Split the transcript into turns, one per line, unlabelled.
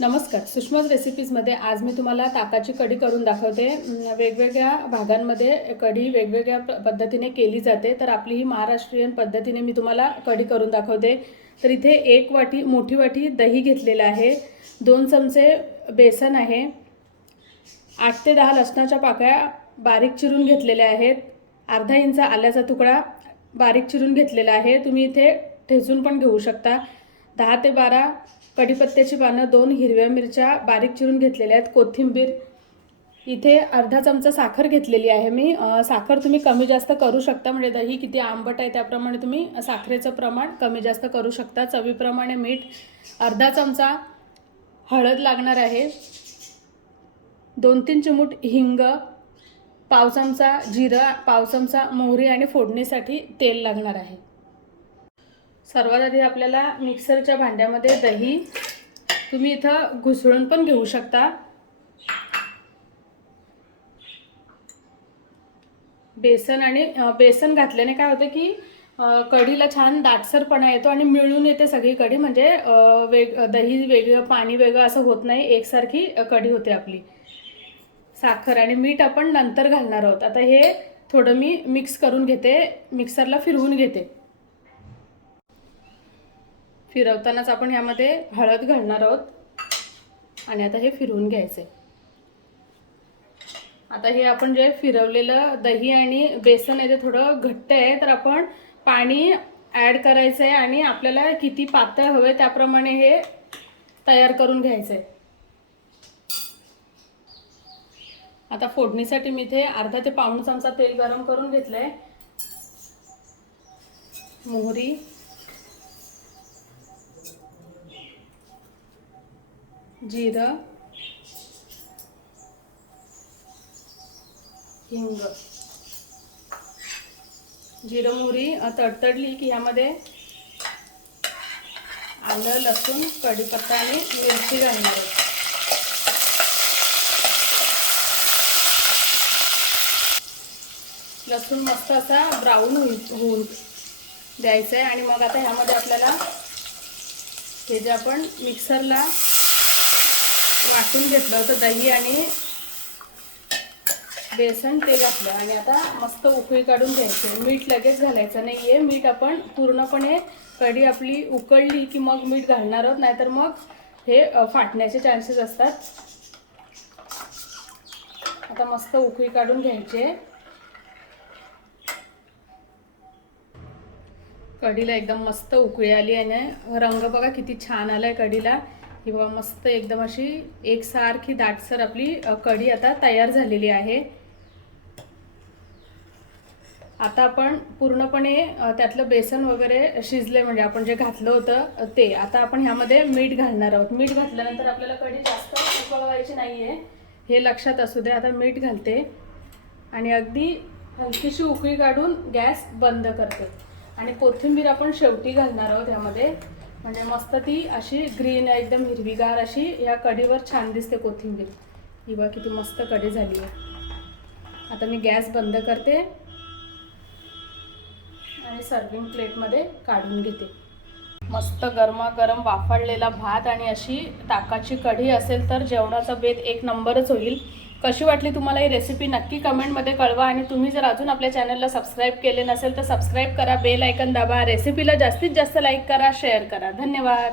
नमस्कार. सुषमाज रेसिपीजमध्ये आज मी तुम्हाला ताकाची कढी करून दाखवते. वेगवेगळ्या भागांमध्ये कढी वेगवेगळ्या प- पद्धतीने केली जाते. तर आपली ही महाराष्ट्रीयन पद्धतीने मी तुम्हाला कढी करून दाखवते. तर इथे एक वाटी मोठी वाटी दही घेतलेलं आहे. दोन चमचे बेसन आहे. आठ ते दहा लसणाच्या पाकळ्या बारीक चिरून घेतलेल्या आहेत. अर्धा इंच आल्याचा तुकडा बारीक चिरून घेतलेला आहे. तुम्ही इथे ठेचून पण घेऊ शकता. दहा ते बारा कढीपत्त्याची पानं दोन हिरव्या मिरच्या बारीक चिरून घेतलेल्या आहेत. कोथिंबीर. इथे अर्धा चमचा साखर घेतलेली आहे मी. साखर तुम्ही कमी जास्त करू शकता. म्हणजे दही किती आंबट आहे त्याप्रमाणे तुम्ही साखरेचं प्रमाण कमी जास्त करू शकता. चवीप्रमाणे मीठ. अर्धा चमचा हळद लागणार आहे. दोन तीन चिमूट हिंग. पाव चमचा जिरं. पाव चमचा मोहरी आणि फोडणीसाठी तेल लागणार आहे. सर्वात आधी आपल्याला मिक्सरच्या भांड्यामध्ये दही तुम्ही इथं घुसळून पण घेऊ शकता. बेसन आणि बेसन घातल्याने काय होतं की कढीला छान दाटसरपणा येतो आणि मिळून येते सगळी कढी. म्हणजे वेग दही वेगळं पाणी वेगळं असं होत नाही. एकसारखी कढी होते आपली. साखर आणि मीठ आपण नंतर घालणार आहोत. आता हे थोडं मी मिक्स करून घेते. मिक्सरला फिरवून घेते. फिरवतानाच आपण ह्यामध्ये हळद घालणार आहोत. आणि आता हे फिरवून घ्यायचे आता हे आपण जे फिरवलेलं दही आणि बेसन आहे ते थोडं घट्ट आहे तर आपण पाणी ॲड करायचं आहे आणि आपल्याला किती पातळ हवे त्याप्रमाणे हे तयार करून घ्यायचं आहे आता फोडणीसाठी मी इथे अर्धा ते पाऊण चमचा तेल गरम करून घेतलं आहे मोहरी जिरं हिंग. जिरं मोहरी तडतडली की ह्यामध्ये आलं लसूण कढीपत्ता आणि मिरची घालणार लसूण मस्त असा ब्राऊन होईल होऊन द्यायचं आहे आणि मग आता ह्यामध्ये आपल्याला हे जे आपण मिक्सरला वाटून घेतलं होतं दही आणि बेसन ते घातलं. आणि आता मस्त उकळी काढून घ्यायची. मीठ लगेच घालायचं नाही आहे मीठ आपण पूर्णपणे कढी आपली उकळली की मग मीठ घालणार आहोत. नाहीतर मग हे फाटण्याचे चान्सेस असतात. आता मस्त उकळी काढून घ्यायचे. कढीला एकदम मस्त उकळी आली आणि रंग बघा किती छान आला आहे कढीला. ही बघा मस्त एकदम अशी एकसारखी दाटसर आपली कढी आता तयार झालेली आहे. आता आपण पूर्णपणे त्यातलं बेसन वगैरे शिजले म्हणजे आपण जे घातलं होतं ते. आता आपण ह्यामध्ये मीठ घालणार आहोत. मीठ घातल्यानंतर आपल्याला कढी जास्त उकळवायची नाही आहे हे लक्षात असू दे आता मीठ घालते. आणि अगदी हलकीशी उकळी काढून गॅस बंद करते. आणि कोथिंबीर आपण शेवटी घालणार आहोत ह्यामध्ये. म्हणजे मस्त ती अशी ग्रीन एकदम हिरवीगार अशी या कढीवर छान दिसते कोथिंबीर. ही बघा किती मस्त कढी झाली आहे. आता मी गॅस बंद करते. आणि सर्विंग प्लेटमध्ये काढून घेते. मस्त गरमागरम वाफळलेला भात आणि अशी ताकाची कढी असेल तर जेवणाचा बेत एक नंबरच होईल. कशी वाटली तुम्हाला ही रेसिपी नक्की कमेंटमध्ये कळवा आणि तुम्ही जर अजून आपल्या चॅनलला सबस्क्राईब केले नसेल तर सबस्क्राईब करा बेल ऐकन दाबा. रेसिपीला जास्तीत जास्त लाईक करा शेअर करा. धन्यवाद.